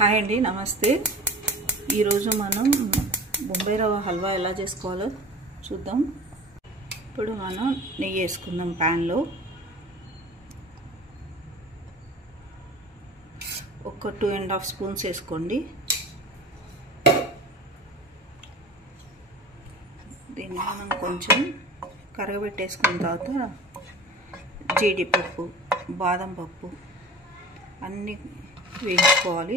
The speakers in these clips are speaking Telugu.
హాయ్ అండి, నమస్తే. ఈరోజు మనం బొంబాయి రవ్వ హల్వా ఎలా చేసుకోవాలో చూద్దాం. ఇప్పుడు మనం నెయ్యి వేసుకుందాం. ప్యాన్లో ఒక 2.5 స్పూన్స్ వేసుకోండి. దీన్ని మనం కొంచెం కరగబెట్టేసుకున్న తర్వాత జీడిపప్పు, బాదం పప్పు అన్నీ వేయించుకోవాలి.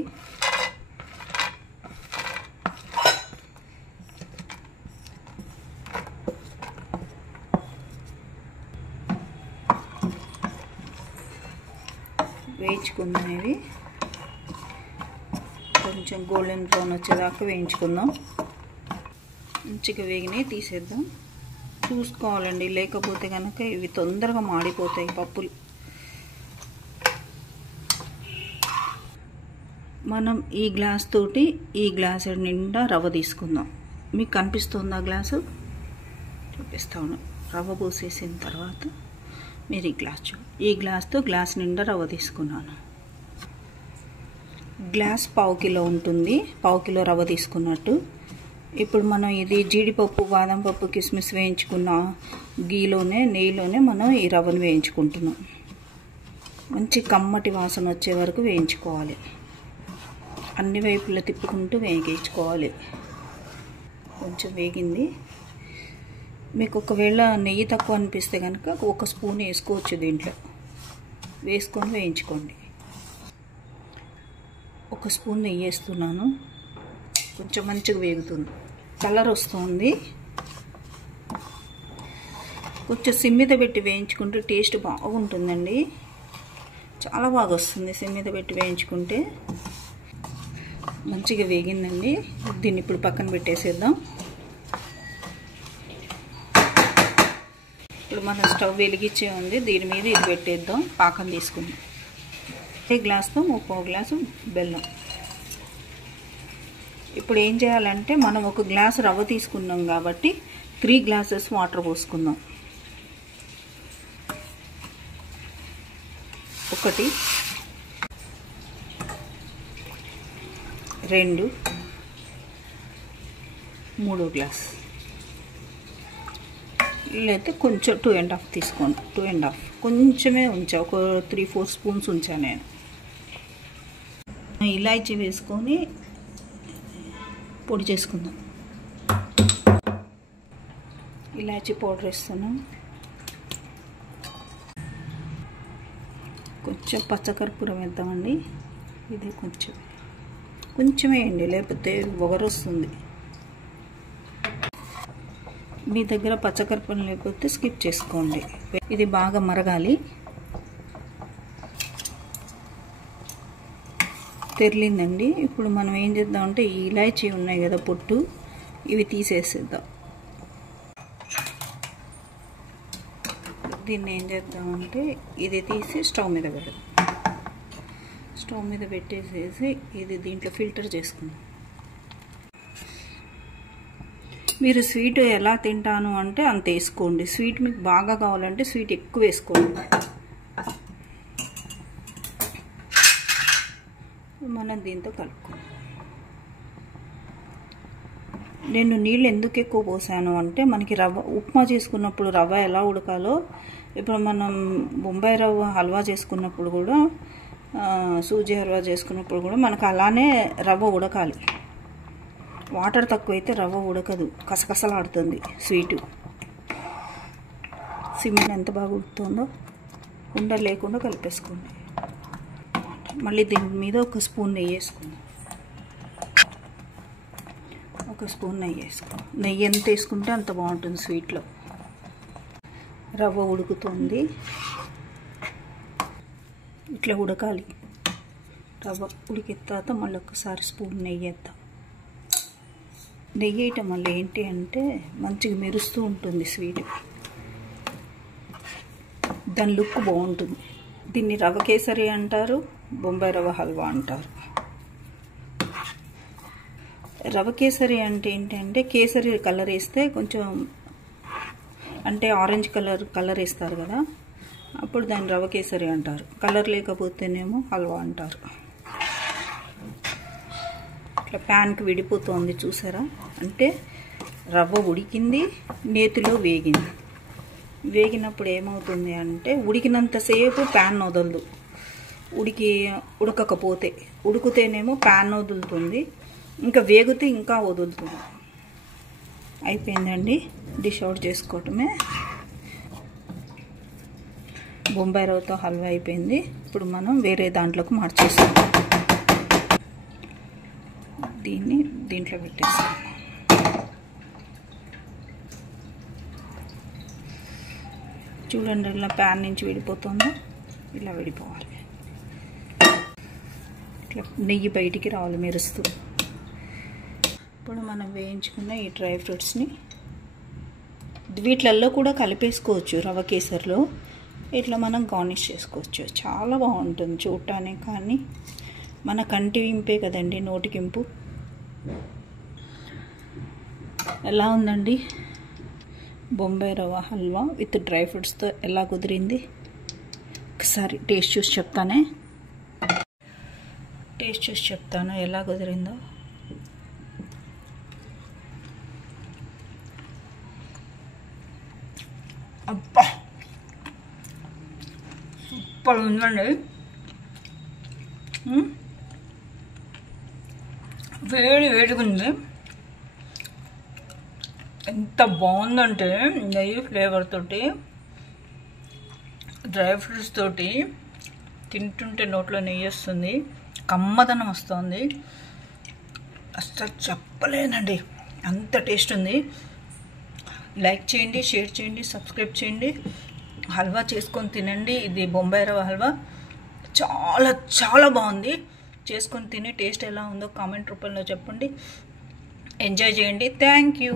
వేయించుకున్నవి కొంచెం గోల్డెన్ బ్రౌన్ వచ్చేదాకా వేయించుకుందాం. మంచిగా వేగినవి తీసేద్దాం. చూసుకోవాలండి, లేకపోతే కనుక ఇవి తొందరగా మాడిపోతాయి పప్పులు. మనం ఈ గ్లాస్ తోటి ఈ గ్లాసు నిండా రవ్వ తీసుకుందాం. మీకు కనిపిస్తుందా గ్లాసు? చూపిస్తాను. రవ్వ పోసేసిన తర్వాత మీరు ఈ గ్లాస్తో గ్లాస్ నిండా రవ్వ తీసుకున్నాను. గ్లాస్ 1/2 కిలో ఉంటుంది, 1/2 కిలో రవ్వ తీసుకున్నట్టు. ఇప్పుడు మనం ఇది జీడిపప్పు, బాదం పప్పు, కిస్మిస్ వేయించుకున్న నెయ్యిలోనే మనం ఈ రవ్వను వేయించుకుంటున్నాం. మంచి కమ్మటి వాసన వచ్చే వరకు వేయించుకోవాలి. అన్ని వైపులా తిప్పుకుంటూ వేయించుకోవాలి. కొంచెం వేగింది. మీకు ఒకవేళ నెయ్యి తక్కువ అనిపిస్తే కనుక 1 స్పూన్ వేసుకోవచ్చు. దీంట్లో వేసుకొని వేయించుకోండి. 1 స్పూన్ నెయ్యి వేస్తున్నాను. కొంచెం మంచిగా వేగుతుంది, కలర్ వస్తుంది. కొంచెం సిమ్ మీద పెట్టి వేయించుకుంటే టేస్ట్ బాగుంటుందండి. చాలా బాగా వస్తుంది సిమ్ మీద పెట్టి వేయించుకుంటే. మంచిగా వేగిందండి. దీన్ని ఇప్పుడు పక్కన పెట్టేసేద్దాం. ఇప్పుడు మన స్టవ్ వెలిగించే ఉంది, దీని మీద ఇది పెట్టేద్దాం. పాకం తీసుకుందాం. ఈ గ్లాస్తో 1/4 గ్లాసు బెల్లం. ఇప్పుడు ఏం చేయాలంటే, మనం 1 గ్లాసు రవ్వ తీసుకున్నాం కాబట్టి 3 గ్లాసెస్ వాటర్ పోసుకుందాం. 1 2 3 గ్లాస్, లేకపోతే కొంచెం 2.5 తీసుకోండి. 2.5 కొంచెమే ఉంచా, ఒక 3-4 స్పూన్స్ ఉంచా నేను. ఇలాచీ వేసుకొని పొడి చేసుకుందాం. ఇలాచీ పౌడర్ వేస్తున్నాం. కొంచెం పచ్చకర్పూరం వేద్దామండి. ఇది కొంచెమే వేయండి, లేకపోతే ఒగరు వస్తుంది. మీ దగ్గర పచ్చకర్పూరం లేకపోతే స్కిప్ చేసుకోండి. ఇది బాగా మరగాలి. తెరిలిందండి. ఇప్పుడు మనం ఏం చేద్దామంటే, ఈ ఇలాచీ ఉన్నాయి కదా పొట్టు, ఇవి తీసేసేద్దాం. దీన్ని ఏం చేద్దామంటే, ఇది తీసి స్టవ్ మీద పెడదాం. స్టవ్ మీద పెట్టేసేసి ఇది దీంట్లో ఫిల్టర్ చేసుకుందాం. మీరు స్వీట్ ఎలా తింటాను అంటే అంత వేసుకోండి. స్వీట్ మీకు బాగా కావాలంటే స్వీట్ ఎక్కువ వేసుకోండి. మనం దీంతో కలుపుకుందాం. నేను నీళ్ళు ఎందుకు ఎక్కువ పోసాను అంటే, మనకి ఉప్మా చేసుకున్నప్పుడు రవ్వ ఎలా ఉడకాలో, ఇప్పుడు మనం బొంబాయి రవ్వ హల్వా చేసుకున్నప్పుడు కూడా, సూజీ హల్వా చేసుకున్నప్పుడు కూడా మనకు అలానే రవ్వ ఉడకాలి. వాటర్ తక్కువైతే రవ్వ ఉడకదు, కసకసలాడుతుంది స్వీటు. సిమెంట్ ఎంత బాగా ఉడుకుతుందో, ఉండలు లేకుండా కలిపేసుకోండి. మళ్ళీ దీని మీద 1 స్పూన్ నెయ్యి వేసుకుందాం. 1 స్పూన్ నెయ్యి వేసుకో. నెయ్యి ఎంత వేసుకుంటే అంత బాగుంటుంది స్వీట్లో. రవ్వ ఉడుకుతుంది, ఇట్లా ఉడకాలి. రవ్వ ఉడికిన తర్వాత మళ్ళీ ఒకసారి స్పూన్ నెయ్యి వేద్దాం. నెయ్యి వేయటం వల్ల ఏంటి అంటే మంచిగా మెరుస్తూ ఉంటుంది స్వీట్. దాని లుక్ బాగుంటుంది. దీన్ని రవ్వ కేసరి అంటారు, బొంబాయి రవ్వ హల్వా అంటారు. రవ్వ కేసరి అంటే ఏంటంటే, కేసరి కలర్ వేస్తే కొంచెం అంటే ఆరెంజ్ కలర్ వేస్తారు కదా, అప్పుడు దాన్ని రవ్వ కేసరి అంటారు. కలర్ లేకపోతేనేమో హల్వా అంటారు. ఇట్లా ప్యాన్కి విడిపోతుంది చూసారా, అంటే రవ్వ ఉడికింది, నేతిలో వేగింది. వేగినప్పుడు ఏమవుతుంది అంటే ఉడికినంతసేపు ప్యాన్ వదలదు, ఉడకకపోతే, ఉడికితేనేమో ప్యాన్ వదులుతుంది, ఇంకా వేగితే ఇంకా వదులుతుంది. అయిపోయిందండి, డిష్ అవుట్ చేసుకోవటమే. బొంబాయి రవ్వతో హల్వా అయిపోయింది. ఇప్పుడు మనం వేరే దాంట్లోకి మార్చేస్తాం. దీన్ని దీంట్లో పెట్టేస్తాం. చూడండి ఇలా ప్యాన్ నుంచి విడిపోతుందో, ఇలా విడిపోవాలి. ఇట్లా నెయ్యి బయటికి రావాలి మెరుస్తూ. ఇప్పుడు మనం వేయించుకున్న ఈ డ్రై ఫ్రూట్స్ని వీటిలలో కూడా కలిపేసుకోవచ్చు. రవ్వ కేసరిలో ఇట్లా మనం గార్నిష్ చేసుకోవచ్చు. చాలా బాగుంటుంది చూడటానికి, కానీ మన కంటి వింపే కదండి, నోటికింపు. ఎలా ఉందండి బొంబాయి రవ్వ హల్వా విత్ డ్రై ఫ్రూట్స్తో ఎలా కుదిరింది? ఒకసారి టేస్ట్ చూసి చెప్తాను ఎలా కుదిరిందో. అబ్బా సూపర్ ఉందండి. వేడిగా ఉంది. ఎంత బాగుందంటే నెయ్యి ఫ్లేవర్ తోటి, డ్రై ఫ్రూట్స్ తోటి తింటుంటే నోట్లో నెయ్యి వస్తుంది, కమ్మదనం వస్తుంది. అసలు చెప్పలేనండి, అంత టేస్ట్ ఉంది. లైక్ చేయండి, షేర్ చేయండి, సబ్స్క్రైబ్ చేయండి. హల్వా చేసుకొని తినండి. ఇది బొంబాయి రవ్వ హల్వా చాలా చాలా బాగుంది. చేసుకొని తిని టేస్ట్ ఎలా ఉందో కామెంట్ రూపంలో చెప్పండి. ఎంజాయ్ చేయండి. Thank you.